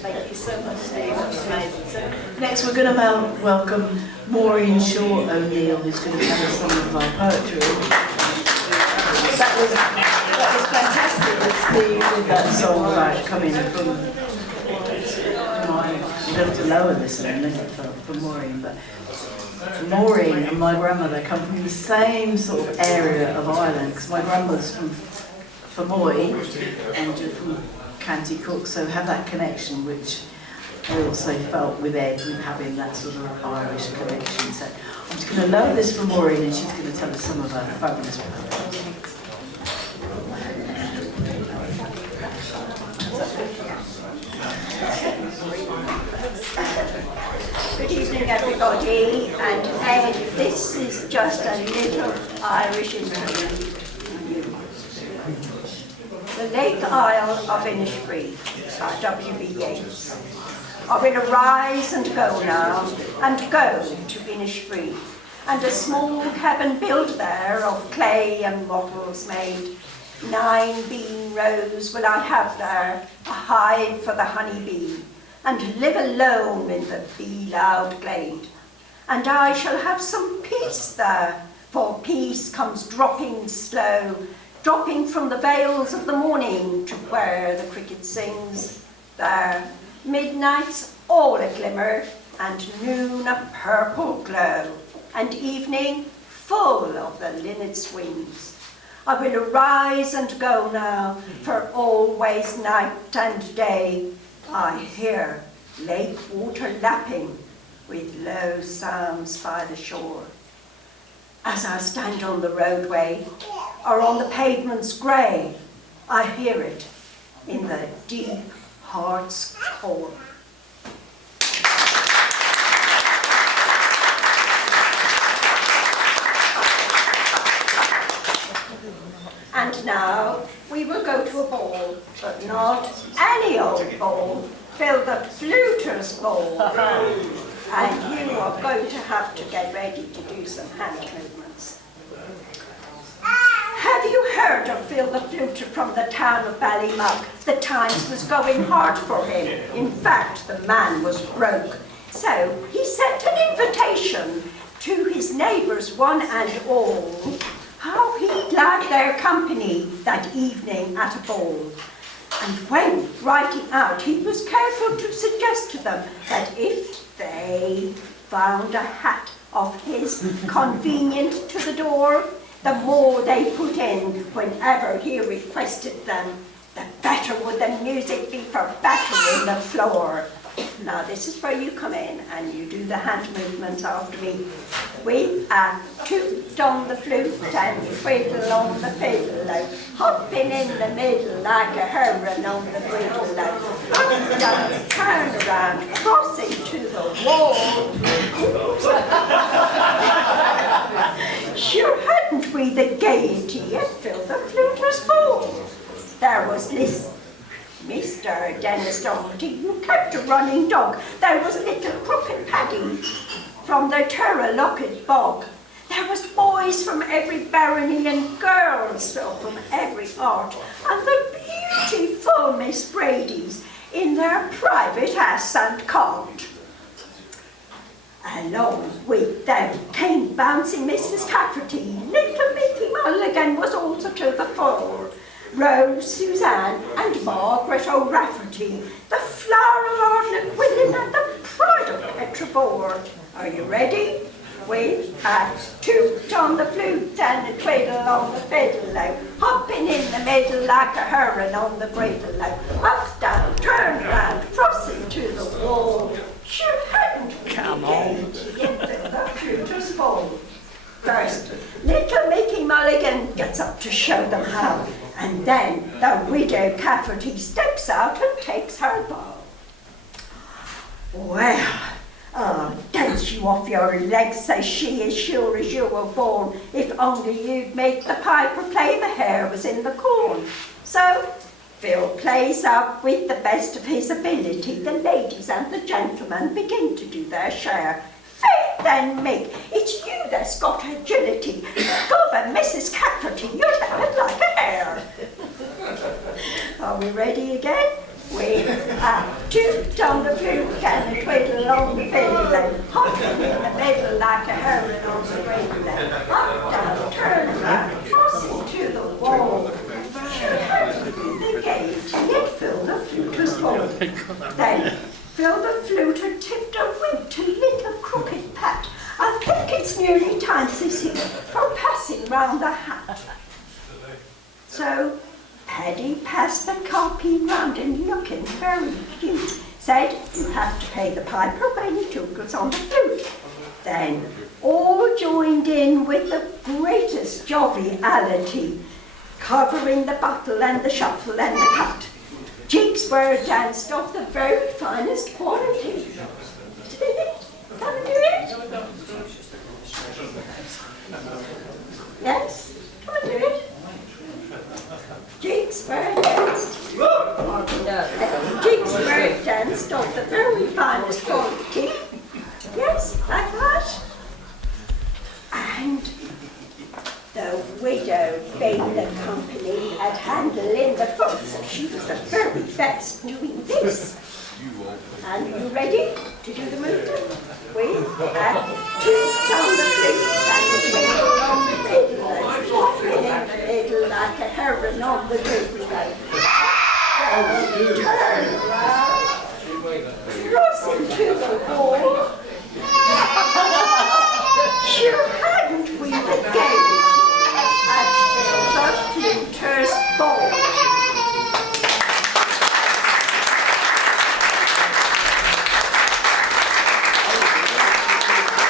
Thank you so much, Steve. That's amazing. So next we're going to welcome Maureen Shaw O'Neill, who's going to tell us some of our poetry. That was fantastic, Steve, with that song about coming from you have to lower this a minute for Maureen, but Maureen and my grandmother come from the same sort of area of Ireland, because my grandmother's from Fermoy and from County Cork, so have that connection which I also felt with Ed, with having that sort of Irish connection. So I'm just going to lower this for Maureen and she's going to tell us some of her fabulous poems. Good evening, everybody, and Ed, this is just a little Irish interview. The Lake Isle of Innisfree by W.B. Yeats. I will arise and go now, and go to Innisfree, and a small cabin built there of clay and wattles made. 9 bean rows will I have there, a hive for the honey bee, and live alone in the bee-loud glade. And I shall have some peace there, for peace comes dropping slow, dropping from the vales of the morning to where the cricket sings. There, midnight's all a glimmer, and noon a purple glow, and evening full of the linnet's wings. I will arise and go now, for always night and day I hear lake water lapping with low sounds by the shore. As I stand on the roadway, or on the pavement's grey, I hear it in the deep heart's core. And now we will go to a ball, but not any old ball. Fill the Fluters ball. And you are going to have to get ready to do some hand movements. Have you heard of Phil the Fluter from the town of Ballymug? The times was going hard for him. In fact, the man was broke. So he sent an invitation to his neighbours one and all, how he'd like their company that evening at a ball. And when writing out, he was careful to suggest to them that if they found a hat of his convenient to the door, the more they put in whenever he requested them, the better would the music be for battering the floor. Now this is where you come in and you do the hand movements after me. With a toot on the flute and twiddle on the fiddle, hopping in the middle like a heron on the bridle, up, down, turn around, crossing to the wall. Sure hadn't we the gaiety at Phil the Fluter's ball? There was Mr. Dennis Doherty, who kept a running dog. There was little Crooked Paddy from the Turralocket bog. There was boys from every barony and girls from every art, and the beautiful Miss Brady's in their private ass and cart. Along with them came bouncing Mrs. Cafferty. Little Mickey Mulligan was also to the fore. Rose, Suzanne, and Margaret O'Rafferty, the flower of Ardnach William and the pride of Petrobore. Are you ready? With a toot on the flute and a twiddle on the fiddle, hopping in the middle like a heron on the bridle, up, down, turn round, crossing to the wall. Sure hadn't come on the Fluter's ball. First, little Mickey Mulligan gets up to show them how, and then the widow Cafferty steps out and takes her bow. Well, dance you off your legs, says she, as sure as you were born. If only you'd make the piper play, the hare was in the corn. So Phil plays up with the best of his ability. The ladies and the gentlemen begin to do their share. Faith then, Mick, it's you that's got agility. Govern Mrs. Cafferty, you'll have it like a hare. Are we ready again? We toot on the flute and a twiddle on the fiddle and hop in the middle like a heron on the griddle and up, down, turn around, crossing to the wall. Should open the gate and yet fill the flute was full. Then fill the flute and tipped a wink to little crooked Pat. I think it's nearly time to see from passing round the hat. So Paddy passed the copy round and looking very cute, said you have to pay the piper when he took us on the flute. Then all joined in with the greatest joviality, covering the bottle and the shuffle and the cut. Cheeks were danced of the very finest quality. Can we do it? Yes? Can we do it? Cheeks were danced. Cheeks were danced of the very finest quality. Yes, like that. And the widow bade the company at handling the foot, so she was the very best doing this. And you ready to do the movement? We toot on the flute and twiddle on the fiddle and flopping in the middle like a heron on the griddle. Turn around, cross into the wall.